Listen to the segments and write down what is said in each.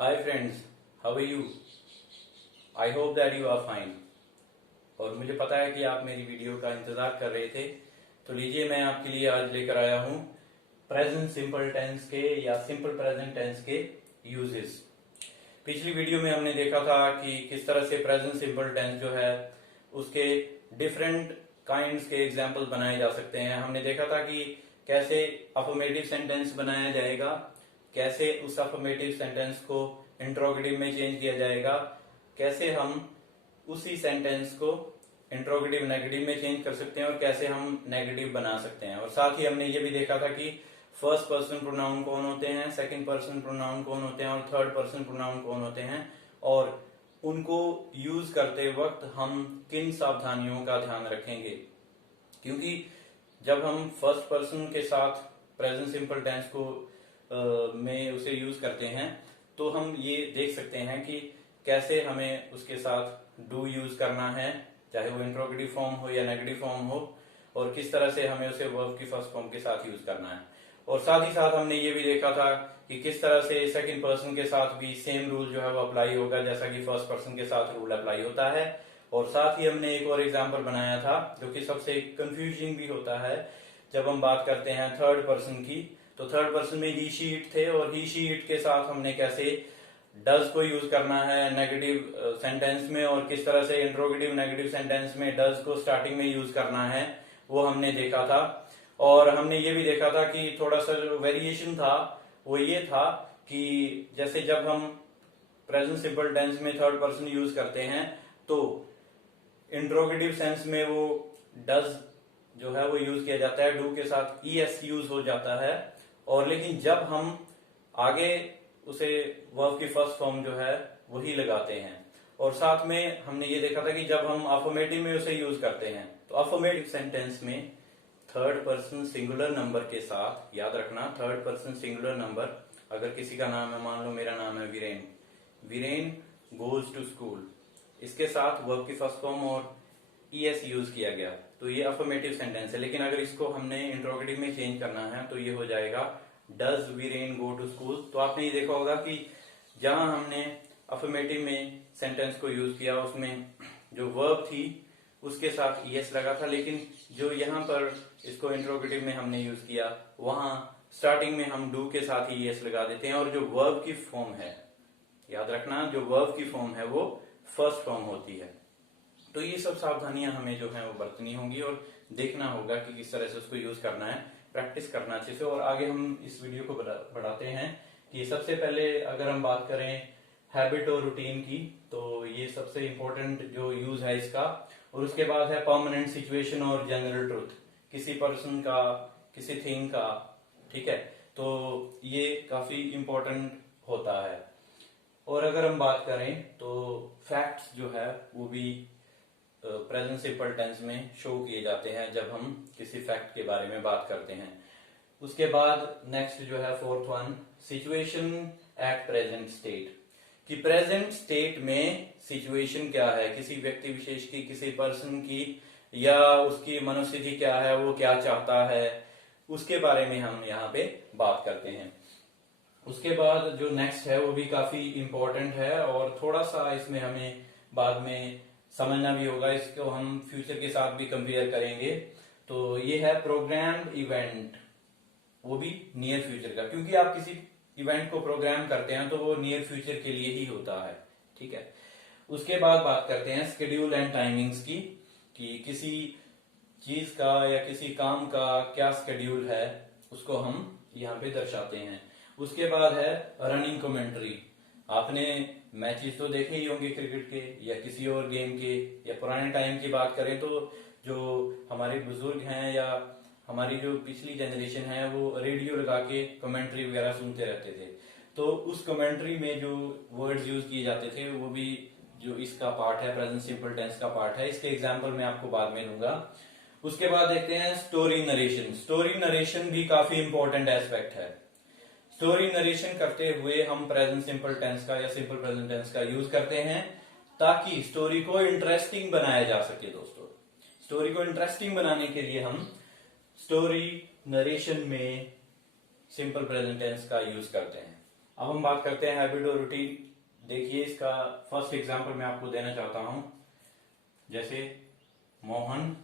Hi friends, how are you? I hope that you are fine. और मुझे पता है कि आप मेरी वीडियो का इंतजार कर रहे थे, तो लीजिए मैं आपके लिए आज लेकर आया हूँ प्रेजेंट सिंपल टेंस के या सिंपल प्रेजेंट टेंस के यूजेस। पिछली वीडियो में हमने देखा था कि किस तरह से प्रेजेंट सिंपल टेंस जो है उसके डिफरेंट काइंड्स के एग्जाम्पल बनाए जा सकते हैं। हमने देखा था कि कैसे अफर्मेटिव सेंटेंस बनाया जाएगा, कैसे उस अफर्मेटिव सेंटेंस को इंट्रोगेटिव में चेंज किया जाएगा, कैसे हम उसी सेंटेंस को इंट्रोगेटिव नेगेटिव में चेंज कर सकते हैं और कैसे हम नेगेटिव बना सकते हैं। और साथ ही हमने ये भी देखा था कि फर्स्ट पर्सन प्रोनाउन कौन होते हैं, सेकंड पर्सन प्रोनाउन कौन होते हैं और थर्ड पर्सन प्रोनाउन कौन होते हैं और उनको यूज करते वक्त हम किन सावधानियों का ध्यान रखेंगे। क्योंकि जब हम फर्स्ट पर्सन के साथ प्रेजेंट सिंपल टेंस को में उसे यूज करते हैं तो हम ये देख सकते हैं कि कैसे हमें उसके साथ डू यूज करना है, चाहे वो इंट्रोगेटिव फॉर्म हो या नेगेटिव फॉर्म हो, और किस तरह से हमें उसे वर्ब की फर्स्ट फॉर्म के साथ यूज करना है। और साथ ही साथ हमने ये भी देखा था कि किस तरह से सेकंड पर्सन के साथ भी सेम रूल जो है वो अप्लाई होगा जैसा कि फर्स्ट पर्सन के साथ रूल अप्लाई होता है। और साथ ही हमने एक और एग्जाम्पल बनाया था जो कि सबसे कंफ्यूजिंग भी होता है जब हम बात करते हैं थर्ड पर्सन की। तो थर्ड पर्सन में ही शी इट थे और ही शी इट के साथ हमने कैसे डज को यूज करना है नेगेटिव सेंटेंस में और किस तरह से इंट्रोगेटिव नेगेटिव सेंटेंस में डज को स्टार्टिंग में यूज करना है वो हमने देखा था। और हमने ये भी देखा था कि थोड़ा सा जो वेरिएशन था वो ये था कि जैसे जब हम प्रेजेंट सिंपल टेंस में थर्ड पर्सन यूज करते हैं तो इंट्रोगेटिव सेंस में वो डज जो है वो यूज किया जाता है, डू के साथ ईएस यूज हो जाता है। और लेकिन जब हम आगे उसे वर्ब की फर्स्ट फॉर्म जो है वही लगाते हैं। और साथ में हमने ये देखा था कि जब हम अफर्मेटिव में उसे यूज करते हैं तो अफर्मेटिव सेंटेंस में थर्ड पर्सन सिंगुलर नंबर के साथ, याद रखना थर्ड पर्सन सिंगुलर नंबर, अगर किसी का नाम है, मान लो मेरा नाम है Viren, Viren goes to school, इसके साथ वर्ब की फर्स्ट फॉर्म और ईएस यूज किया गया तो ये अफर्मेटिव सेंटेंस है। लेकिन अगर इसको हमने इंट्रोगेटिव में चेंज करना है तो ये हो जाएगा does Viren go to school. तो आपने ये देखा होगा कि जहां हमने अफर्मेटिव में सेंटेंस को यूज किया उसमें जो वर्ब थी उसके साथ ईएस लगा था, लेकिन जो यहाँ पर इसको इंट्रोगेटिव में हमने यूज किया वहां स्टार्टिंग में हम डू के साथ ही ईएस लगा देते हैं और जो वर्ब की फॉर्म है, याद रखना जो वर्ब की फॉर्म है वो फर्स्ट फॉर्म होती है। तो ये सब सावधानियां हमें जो है वो बरतनी होंगी और देखना होगा कि किस तरह से उसको यूज करना है, प्रैक्टिस करना अच्छे से। और आगे हम इस वीडियो को बढ़ाते हैं कि सबसे पहले अगर हम बात करें हैबिट और रूटीन की तो ये सबसे इंपॉर्टेंट जो यूज है इसका। और उसके बाद है परमानेंट सिचुएशन और जनरल ट्रूथ, किसी पर्सन का, किसी थिंग का, ठीक है, तो ये काफी इंपॉर्टेंट होता है। और अगर हम बात करें तो फैक्ट्स जो है वो भी प्रेजेंट सिंपल टेंस में शो किए जाते हैं जब हम किसी फैक्ट के बारे में बात करते हैं। उसके बाद नेक्स्ट जो है fourth one, situation at present state, कि प्रेजेंट स्टेट में सिचुएशन क्या है, किसी व्यक्ति विशेष की, किसी पर्सन की, या उसकी मनोस्थिति क्या है, वो क्या चाहता है, उसके बारे में हम यहाँ पे बात करते हैं। उसके बाद जो नेक्स्ट है वो भी काफी इंपॉर्टेंट है और थोड़ा सा इसमें हमें बाद में समझना भी होगा, इसको हम फ्यूचर के साथ भी कंपेयर करेंगे। तो ये है प्रोग्राम्ड इवेंट, वो भी नियर फ्यूचर का, क्योंकि आप किसी इवेंट को प्रोग्राम करते हैं तो वो नियर फ्यूचर के लिए ही होता है, ठीक है। उसके बाद बात करते हैं स्केड्यूल एंड टाइमिंग्स की, कि किसी चीज का या किसी काम का क्या स्केड्यूल है उसको हम यहाँ पे दर्शाते हैं। उसके बाद है रनिंग कमेंट्री, आपने मैचेस तो देखे ही होंगे क्रिकेट के या किसी और गेम के, या पुराने टाइम की बात करें तो जो हमारे बुजुर्ग हैं या हमारी जो पिछली जनरेशन है वो रेडियो लगा के कमेंट्री वगैरह सुनते रहते थे। तो उस कमेंट्री में जो वर्ड्स यूज किए जाते थे वो भी जो इसका पार्ट है, प्रेजेंट सिंपल टेंस का पार्ट है। इसके एग्जाम्पल मैं आपको बाद में दूंगा। उसके बाद देखते हैं स्टोरी नरेशन। स्टोरी नरेशन भी काफी इंपॉर्टेंट एस्पेक्ट है। स्टोरी नरेशन करते हुए हम प्रेजेंट सिंपल टेंस का या सिंपल प्रेजेंट टेंस का यूज करते हैं ताकि स्टोरी को इंटरेस्टिंग बनाया जा सके। दोस्तों, स्टोरी को इंटरेस्टिंग बनाने के लिए हम स्टोरी नरेशन में सिंपल प्रेजेंट टेंस का यूज करते हैं। अब हम बात करते हैं हैबिट और रूटीन। देखिए, इसका फर्स्ट एग्जांपल मैं आपको देना चाहता हूं। जैसे Mohan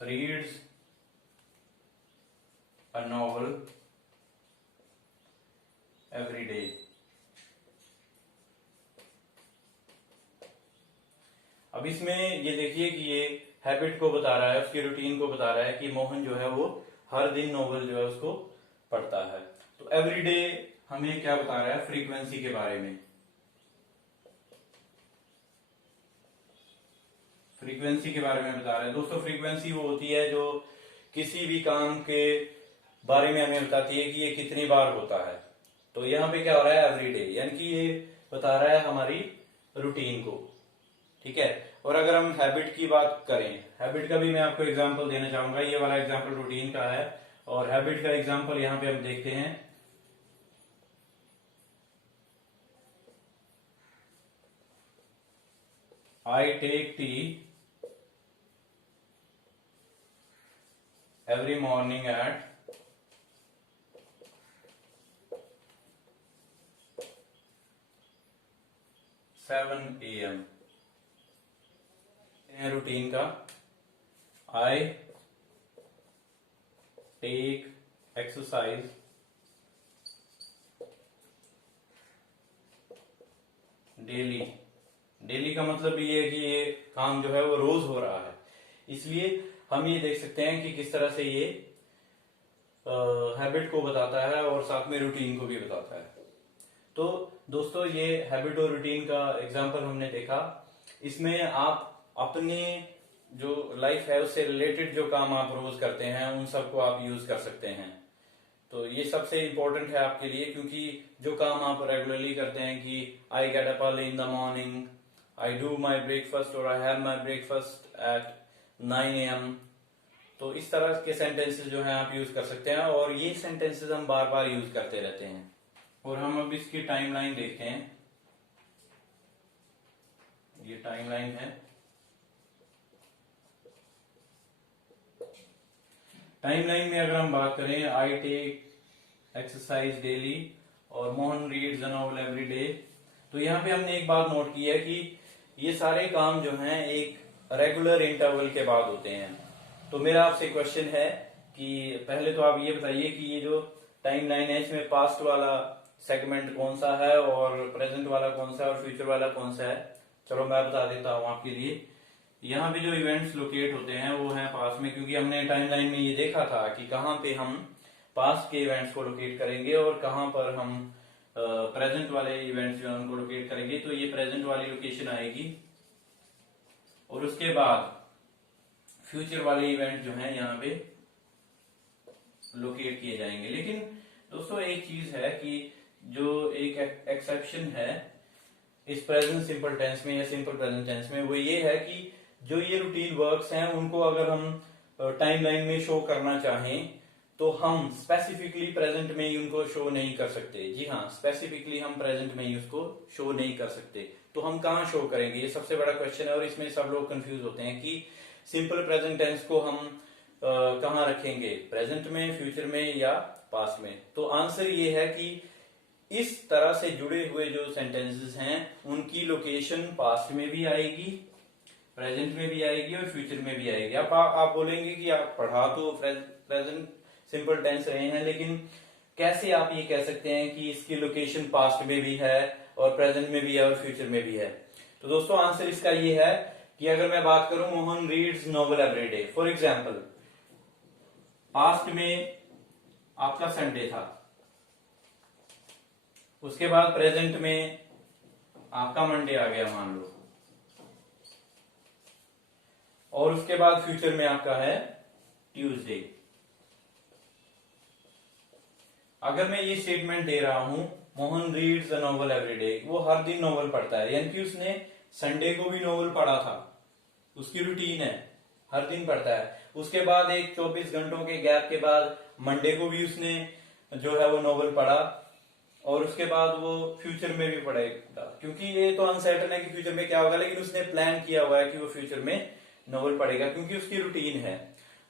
reads a novel every day. अब इसमें ये देखिए कि ये हैबिट को बता रहा है, उसकी रूटीन को बता रहा है कि मोहन जो है वो हर दिन नोवेल जो है उसको पढ़ता है। तो एवरीडे हमें क्या बता रहा है, फ्रीक्वेंसी के बारे में। फ्रीक्वेंसी के बारे में बता रहा है। दोस्तों, फ्रीक्वेंसी वो होती है जो किसी भी काम के बारे में हमें बताती है कि ये कितनी बार होता है। तो यहाँ पे क्या हो रहा है, एवरीडे, यानी कि ये बता रहा है हमारी रूटीन को। ठीक है। और अगर हम हैबिट की बात करें, हैबिट का भी मैं आपको एग्जांपल देना चाहूंगा। ये वाला एग्जांपल रूटीन का है और हैबिट का एग्जांपल यहां पे हम देखते हैं। I take tea every morning at 7 AM। Routine का I take exercise daily. Daily का मतलब ये है कि ये काम जो है वो रोज हो रहा है। इसलिए हम ये देख सकते हैं कि किस तरह से ये हैबिट को बताता है और साथ में रूटीन को भी बताता है। तो दोस्तों, ये हैबिट और रूटीन का एग्जांपल हमने देखा। इसमें आप अपने जो लाइफ है उससे रिलेटेड जो काम आप रोज करते हैं उन सबको आप यूज कर सकते हैं। तो ये सबसे इम्पोर्टेंट है आपके लिए, क्योंकि जो काम आप रेगुलरली करते हैं कि I get up early in the morning, I do my breakfast और I have my breakfast at 9 AM। तो इस तरह के सेंटेंसेस जो है आप यूज कर सकते हैं और ये सेंटेंसेस हम बार बार यूज करते रहते हैं। और हम अब इसकी टाइमलाइन देखते हैं। ये टाइमलाइन है। टाइमलाइन में अगर हम बात करें, आई टेक एक्सरसाइज डेली और Mohan reads a novel every day, तो यहाँ पे हमने एक बात नोट की है कि ये सारे काम जो हैं एक रेगुलर इंटरवल के बाद होते हैं। तो मेरा आपसे क्वेश्चन है कि पहले तो आप ये बताइए कि ये जो टाइमलाइन है इसमें पास्ट वाला सेगमेंट कौन सा है और प्रेजेंट वाला कौन सा है और फ्यूचर वाला कौन सा है। चलो मैं बता देता हूँ आपके लिए। यहाँ पे जो इवेंट्स लोकेट होते हैं वो हैं पास्ट में, क्योंकि हमने टाइमलाइन में ये देखा था कि कहाँ पे हम पास्ट के इवेंट्स को लोकेट करेंगे और कहाँ पर हम प्रेजेंट वाले इवेंट्स जो हैं उनको लोकेट करेंगे। तो ये प्रेजेंट वाली लोकेशन आएगी और उसके बाद फ्यूचर वाले इवेंट जो हैं यहाँ पे लोकेट किए जाएंगे। लेकिन दोस्तों, एक चीज है कि जो एक एक्सेप्शन है इस प्रेजेंट सिंपल टेंस में या सिंपल प्रेजेंट टेंस में, वो ये है कि जो ये रूटीन वर्क्स हैं उनको अगर हम टाइमलाइन में शो करना चाहें तो हम स्पेसिफिकली प्रेजेंट में ही उनको शो नहीं कर सकते। जी हाँ, स्पेसिफिकली हम प्रेजेंट में ही उसको शो नहीं कर सकते। तो हम कहाँ शो करेंगे, ये सबसे बड़ा क्वेश्चन है। और इसमें सब लोग कंफ्यूज होते हैं कि सिंपल प्रेजेंट टेंस को हम कहाँ रखेंगे, प्रेजेंट में, फ्यूचर में या पास्ट में। तो आंसर ये है कि इस तरह से जुड़े हुए जो सेंटेंसेस हैं उनकी लोकेशन पास्ट में भी आएगी, प्रेजेंट में भी आएगी और फ्यूचर में भी आएगी। अब आप बोलेंगे कि आप पढ़ा तो प्रेजेंट सिंपल टेंस रहे हैं, लेकिन कैसे आप ये कह सकते हैं कि इसकी लोकेशन पास्ट में भी है और प्रेजेंट में भी है और फ्यूचर में भी है। तो दोस्तों, आंसर इसका ये है कि अगर मैं बात करूं Mohan reads novel every day, for example past में आपका संडे था, उसके बाद प्रेजेंट में आपका मंडे आ गया मान लो, और उसके बाद फ्यूचर में आपका है ट्यूसडे। अगर मैं ये स्टेटमेंट दे रहा हूं Mohan reads a novel every day, वो हर दिन नॉवेल पढ़ता है, यानी कि उसने संडे को भी नॉवेल पढ़ा था, उसकी रूटीन है, हर दिन पढ़ता है। उसके बाद एक 24 घंटों के गैप के बाद मंडे को भी उसने जो है वो नॉवेल पढ़ा और उसके बाद वो फ्यूचर में भी पढ़ेगा, क्योंकि ये तो अनसर्टेन है कि फ्यूचर में क्या होगा, लेकिन उसने प्लान किया हुआ है कि वो फ्यूचर में नॉवेल पढ़ेगा क्योंकि उसकी रूटीन है।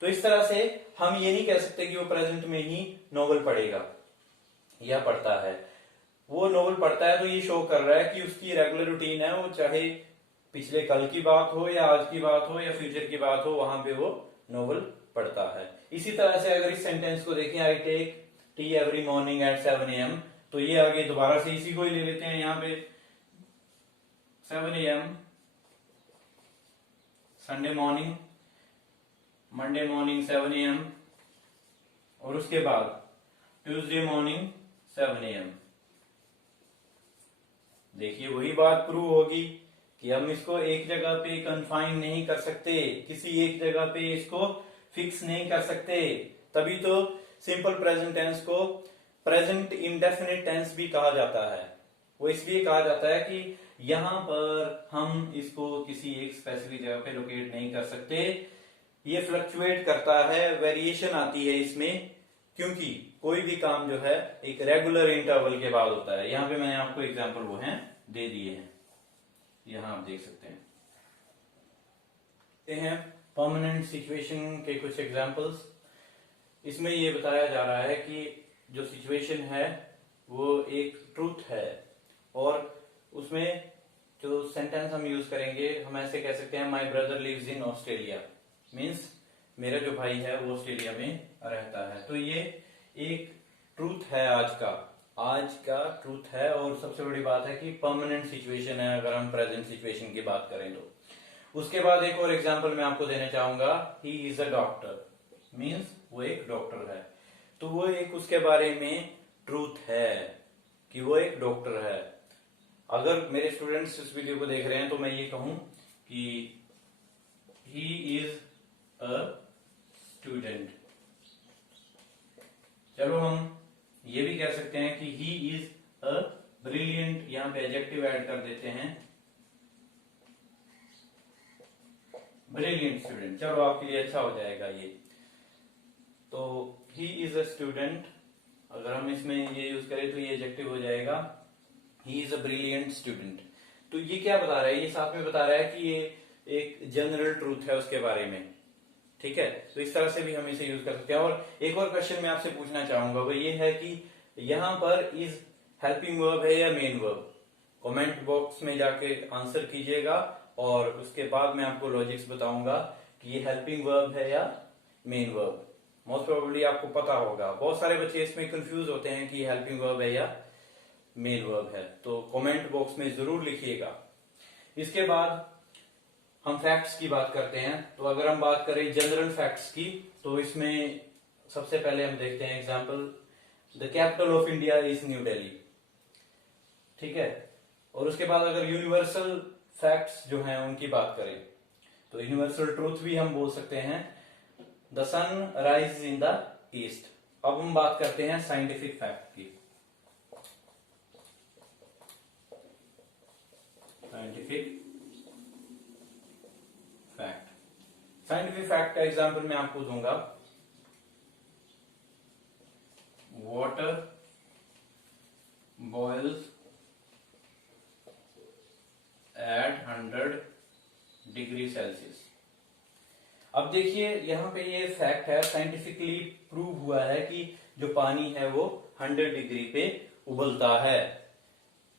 तो इस तरह से हम ये नहीं कह सकते कि वो प्रेजेंट में ही नॉवल पढ़ेगा या पढ़ता है। वो नॉवल पढ़ता है तो ये शो कर रहा है कि उसकी रेगुलर रूटीन है, वो चाहे पिछले कल की बात हो या आज की बात हो या फ्यूचर की बात हो, वहां पे वो नॉवल पढ़ता है। इसी तरह से अगर इस सेंटेंस को देखें, I take tea every morning at 7 AM, तो ये आगे दोबारा से इसी को ही ले लेते हैं। यहाँ पे 7 AM Sunday morning, Monday morning 7 AM, और उसके बाद ट्यूसडे मॉर्निंग 7 AM। देखिए वही बात प्रूव होगी कि हम इसको एक जगह पे कन्फाइन नहीं कर सकते, किसी एक जगह पे इसको फिक्स नहीं कर सकते। तभी तो सिंपल प्रेजेंट टेंस को प्रेजेंट इंडेफिनिट टेंस भी कहा जाता है। वो इसलिए कहा जाता है कि यहां पर हम इसको किसी एक स्पेसिफिक जगह पे लोकेट नहीं कर सकते, ये फ्लक्चुएट करता है, वेरिएशन आती है इसमें, क्योंकि कोई भी काम जो है एक रेगुलर इंटरवल के बाद होता है। यहाँ पे मैंने आपको एग्जांपल वो हैं दे दिए हैं, यहाँ आप देख सकते हैं। ये हैं परमानेंट सिचुएशन के कुछ एग्जांपल्स। इसमें ये बताया जा रहा है कि जो सिचुएशन है वो एक ट्रूथ है, और उसमें जो सेंटेंस हम यूज करेंगे, हम ऐसे कह सकते हैं my brother lives in Australia, means मेरा जो भाई है वो ऑस्ट्रेलिया में रहता है। तो ये एक ट्रूथ है, आज का ट्रूथ है। और सबसे बड़ी बात है कि परमानेंट सिचुएशन है अगर हम प्रेजेंट सिचुएशन की बात करें तो। उसके बाद एक और एग्जांपल मैं आपको देना चाहूंगा, he is a doctor, means वो एक डॉक्टर है। तो वो एक उसके बारे में ट्रूथ है कि वो एक डॉक्टर है। अगर मेरे स्टूडेंट्स इस वीडियो को देख रहे हैं तो मैं ये कहूं कि ही इज अ स्टूडेंट। चलो हम ये भी कह सकते हैं कि ही इज अ ब्रिलियंट, यहां पे एडजेक्टिव ऐड कर देते हैं, ब्रिलियंट स्टूडेंट। चलो आपके लिए अच्छा हो जाएगा ये। तो ही इज अ स्टूडेंट, अगर हम इसमें ये यूज करें तो ये एडजेक्टिव हो जाएगा, he is a brilliant student. तो ये क्या बता रहा है, ये साथ में बता रहा है कि ये एक जनरल ट्रूथ है उसके बारे में, ठीक है। तो इस तरह से भी हम इसे यूज कर सकते हैं। और एक और क्वेश्चन मैं आपसे पूछना चाहूंगा, वो ये है कि यहां पर इज हेल्पिंग वर्ब है या मेन वर्ब? कमेंट बॉक्स में जाके आंसर कीजिएगा, और उसके बाद मैं आपको लॉजिक्स बताऊंगा कि ये हेल्पिंग वर्ब है या मेन वर्ब। मोस्ट प्रोबेबली आपको पता होगा, बहुत सारे बच्चे इसमें कंफ्यूज होते हैं कि हेल्पिंग वर्ब है या मेन वर्ब है, तो कमेंट बॉक्स में जरूर लिखिएगा। इसके बाद हम फैक्ट्स की बात करते हैं। तो अगर हम बात करें जनरल फैक्ट्स की, तो इसमें सबसे पहले हम देखते हैं example, the capital of India is new Delhi, ठीक है। और उसके बाद अगर यूनिवर्सल फैक्ट्स जो हैं उनकी बात करें, तो यूनिवर्सल ट्रूथ भी हम बोल सकते हैं, the sun rise in the east. अब हम बात करते हैं साइंटिफिक फैक्ट की। साइंटिफिक फैक्ट का एग्जांपल मैं आपको दूंगा, water boils at 100 degree Celsius. अब देखिए यहां पे ये फैक्ट है, साइंटिफिकली प्रूव हुआ है कि जो पानी है वो 100 डिग्री पे उबलता है।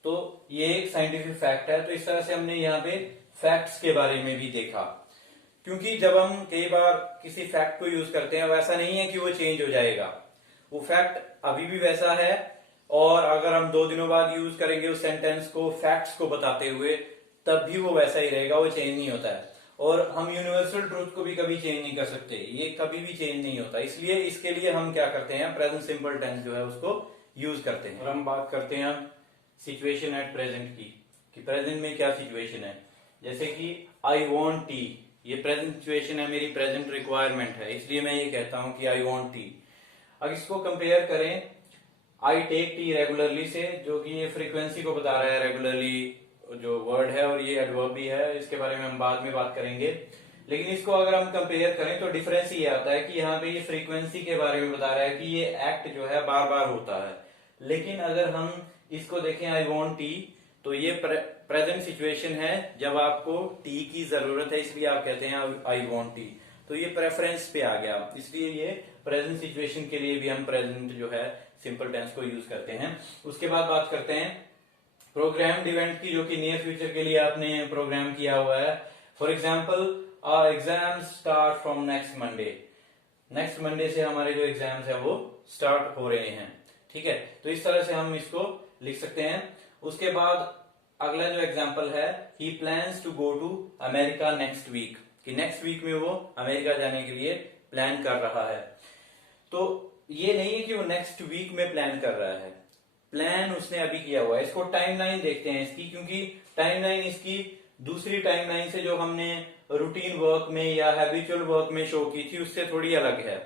तो ये एक साइंटिफिक फैक्ट है। तो इस तरह से हमने यहाँ पे फैक्ट्स के बारे में भी देखा, क्योंकि जब हम कई बार किसी फैक्ट को यूज करते हैं, वैसा नहीं है कि वो चेंज हो जाएगा, वो फैक्ट अभी भी वैसा है, और अगर हम 2 दिनों बाद यूज करेंगे उस सेंटेंस को फैक्ट्स को बताते हुए, तब भी वो वैसा ही रहेगा, वो चेंज नहीं होता है। और हम यूनिवर्सल ट्रूथ को भी कभी चेंज नहीं कर सकते, ये कभी भी चेंज नहीं होता। इसलिए इसके लिए हम क्या करते हैं, प्रेजेंट सिंपल टेंस जो है उसको यूज करते हैं। और हम बात करते हैं सिचुएशन एट प्रेजेंट की, कि प्रेजेंट में क्या सिचुएशन है। जैसे कि आई वॉन्ट टी, ये प्रेजेंट सिचुएशन है, मेरी प्रेजेंट रिक्वायरमेंट है, इसलिए मैं ये कहता हूं कि आई वॉन्ट टी। अब इसको कंपेयर करें आई टेक टी रेगुलरली से, जो कि ये फ्रीक्वेंसी को बता रहा है, रेगुलरली जो वर्ड है, और ये एडवर्ब भी है, इसके बारे में हम बाद में बात करेंगे। लेकिन इसको अगर हम कंपेयर करें तो डिफरेंस ये आता है कि यहाँ पे ये फ्रीक्वेंसी के बारे में बता रहा है कि ये एक्ट जो है बार बार होता है। लेकिन अगर हम इसको देखें आई वॉन्ट टी, तो ये प्रेजेंट सिचुएशन है जब आपको टी की जरूरत है, इसलिए आप कहते हैं आई वॉन्ट टी। तो ये प्रेफरेंस पे आ गया, इसलिए ये प्रेजेंट सिचुएशन के लिए भी हम प्रेजेंट जो है सिंपल टेंस को यूज करते हैं। उसके बाद बात करते हैं प्रोग्राम्ड इवेंट की, जो कि नियर फ्यूचर के लिए आपने प्रोग्राम किया हुआ है। For example exam start from next Monday, next Monday से हमारे जो एग्जाम्स है वो स्टार्ट हो रहे हैं, ठीक है। तो इस तरह से हम इसको लिख सकते हैं। उसके बाद अगला जो एग्जाम्पल है, he plans to go to America next week, कि नेक्स्ट वीक में वो अमेरिका जाने के लिए प्लान कर रहा है। तो ये नहीं है कि वो नेक्स्ट वीक में प्लान कर रहा है, प्लान उसने अभी किया हुआ है। इसको टाइमलाइन देखते हैं इसकी, क्योंकि टाइमलाइन इसकी दूसरी टाइमलाइन से जो हमने रूटीन वर्क में या हैबिचुअल वर्क में शो की थी उससे थोड़ी अलग है।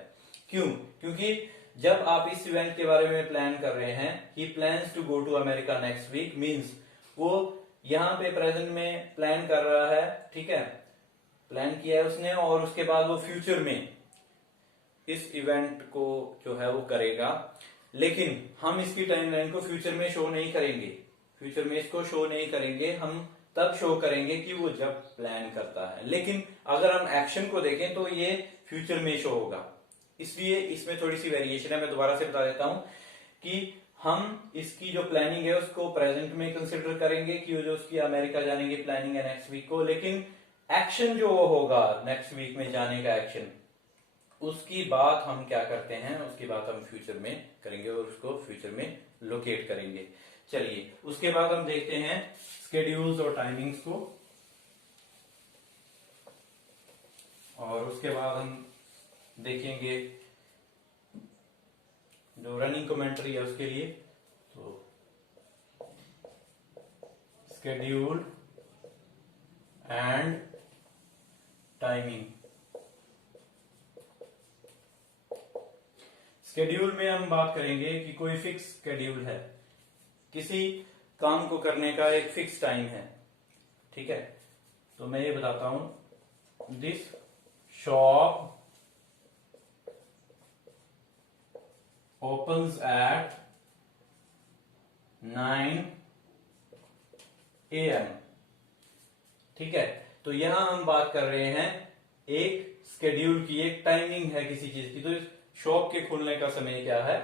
क्यों? क्योंकि जब आप इस इवेंट के बारे में प्लान कर रहे हैं, he plans to go to America next week, means वो यहाँ पे प्रेजेंट में प्लान कर रहा है, ठीक है, प्लान किया है उसने, और उसके बाद वो फ्यूचर में इस इवेंट को जो है वो करेगा। लेकिन हम इसकी टाइमलाइन को फ्यूचर में शो नहीं करेंगे, फ्यूचर में इसको शो नहीं करेंगे, हम तब शो करेंगे कि वो जब प्लान करता है। लेकिन अगर हम एक्शन को देखें तो ये फ्यूचर में शो होगा, इसलिए इसमें थोड़ी सी वेरिएशन है। मैं दोबारा से बता देता हूं कि हम इसकी जो प्लानिंग है उसको प्रेजेंट में कंसिडर करेंगे कि वो जो उसकी अमेरिका जाने की प्लानिंग है नेक्स्ट वीक को, लेकिन एक्शन जो होगा नेक्स्ट वीक में जाने का एक्शन, उसकी बात हम क्या करते हैं, उसकी बात हम फ्यूचर में करेंगे और उसको फ्यूचर में लोकेट करेंगे। चलिए उसके बाद हम देखते हैं स्केड्यूल्स और टाइमिंग्स को, और उसके बाद हम देखेंगे जो रनिंग कमेंट्री है उसके लिए। तो स्केड्यूल एंड टाइमिंग। स्केड्यूल में हम बात करेंगे कि कोई फिक्स स्केड्यूल है, किसी काम को करने का एक फिक्स टाइम है, ठीक है। तो मैं ये बताता हूं, this shop opens at 9 AM, ठीक है। तो यहां हम बात कर रहे हैं एक स्केड्यूल की, एक टाइमिंग है किसी चीज की। तो शॉप के खुलने का समय क्या है?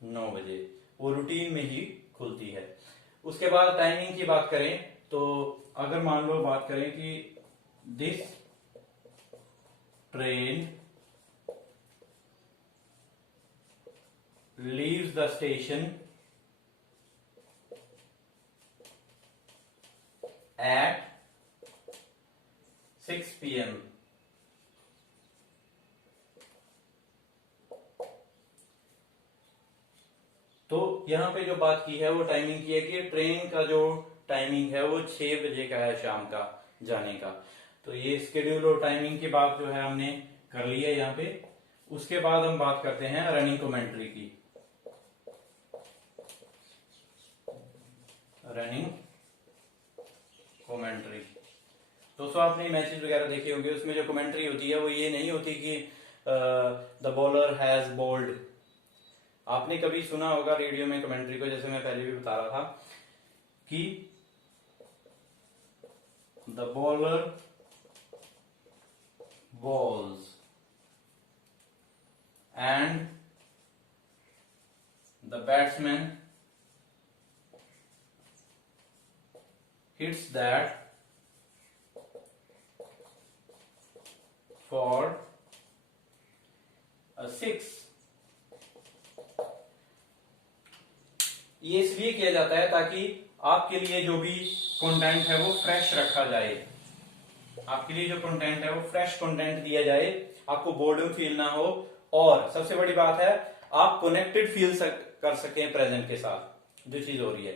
9 बजे, वो रूटीन में ही खुलती है। उसके बाद टाइमिंग की बात करें तो अगर मान लो बात करें कि this train leaves the station at 6 PM, तो यहां पे जो बात की है वो टाइमिंग की है कि ट्रेन का जो टाइमिंग है वो 6 बजे का है शाम का जाने का। तो ये स्केड्यूल और टाइमिंग की बात जो है हमने कर ली है यहाँ पे। उसके बाद हम बात करते हैं रनिंग कमेंट्री की। रनिंग कमेंट्री, दोस्तों आपने मैचेस वगैरह देखे होंगे, उसमें जो कमेंट्री होती है वो ये नहीं होती कि द बॉलर हैज बोल्ड। आपने कभी सुना होगा रेडियो में कमेंट्री को, जैसे मैं पहले भी बता रहा था कि the bowler balls and the batsman hits that for a 6। ये इसलिए किया जाता है ताकि आपके लिए जो भी कंटेंट है वो फ्रेश रखा जाए, आपके लिए जो कंटेंट है वो फ्रेश कंटेंट दिया जाए, आपको बोर्डम फील ना हो, और सबसे बड़ी बात है आप कनेक्टेड फील कर सकें प्रेजेंट के साथ जो चीज हो रही है।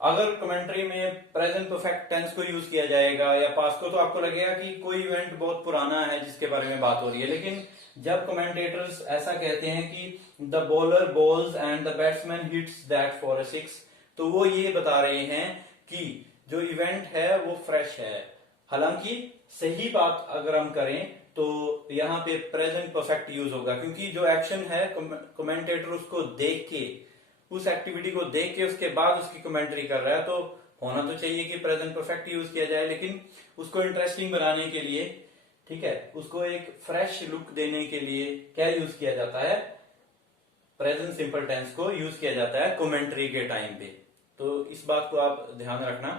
अगर कमेंट्री में प्रेजेंट परफेक्ट टेंस को यूज किया जाएगा या पास्ट को, तो आपको लगेगा कि कोई इवेंट बहुत पुराना है जिसके बारे में बात हो रही है। लेकिन जब कमेंटेटर्स ऐसा कहते हैं कि the bowler balls and the batsman hits that for a 6, तो वो ये बता रहे हैं कि जो इवेंट है वो फ्रेश है। हालांकि सही बात अगर हम करें तो यहाँ पे प्रेजेंट परफेक्ट यूज होगा, क्योंकि जो एक्शन है कमेंटेटर उसको देख के, उस एक्टिविटी को देख के उसके बाद उसकी कमेंट्री कर रहा है, तो होना तो चाहिए कि प्रेजेंट परफेक्ट यूज किया जाए, लेकिन उसको इंटरेस्टिंग बनाने के लिए, ठीक है, उसको एक फ्रेश लुक देने के लिए क्या यूज किया जाता है, प्रेजेंट सिंपल टेंस को यूज किया जाता है कमेंट्री के टाइम पे। तो इस बात को आप ध्यान रखना।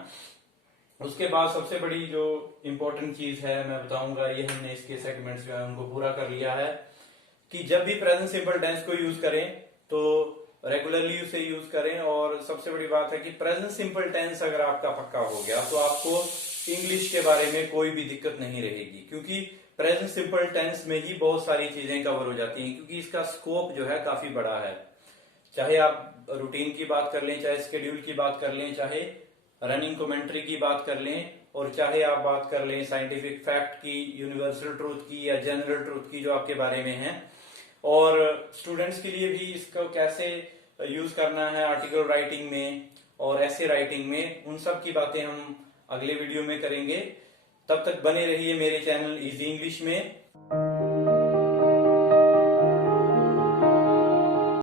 उसके बाद सबसे बड़ी जो इंपॉर्टेंट चीज है मैं बताऊंगा, ये हमने इसके सेगमेंट्स जो है उनको पूरा कर लिया है, कि जब भी प्रेजेंट सिंपल टेंस को यूज करें तो रेगुलरली उसे यूज करें। और सबसे बड़ी बात है कि प्रेजेंट सिंपल टेंस अगर आपका पक्का हो गया तो आपको इंग्लिश के बारे में कोई भी दिक्कत नहीं रहेगी, क्योंकि प्रेजेंट सिंपल टेंस में ही बहुत सारी चीजें कवर हो जाती हैं, क्योंकि इसका स्कोप जो है काफी बड़ा है। चाहे आप रूटीन की बात कर लें, चाहे स्केड्यूल की बात कर लें, चाहे रनिंग कमेंट्री की बात कर लें, और चाहे आप बात कर लें साइंटिफिक फैक्ट की, यूनिवर्सल ट्रूथ की या जनरल ट्रूथ की जो आपके बारे में है। और स्टूडेंट्स के लिए भी इसको कैसे यूज करना है आर्टिकल राइटिंग में और ऐसे राइटिंग में, उन सब की बातें हम अगले वीडियो में करेंगे। तब तक बने रहिए मेरे चैनल इजी इंग्लिश में।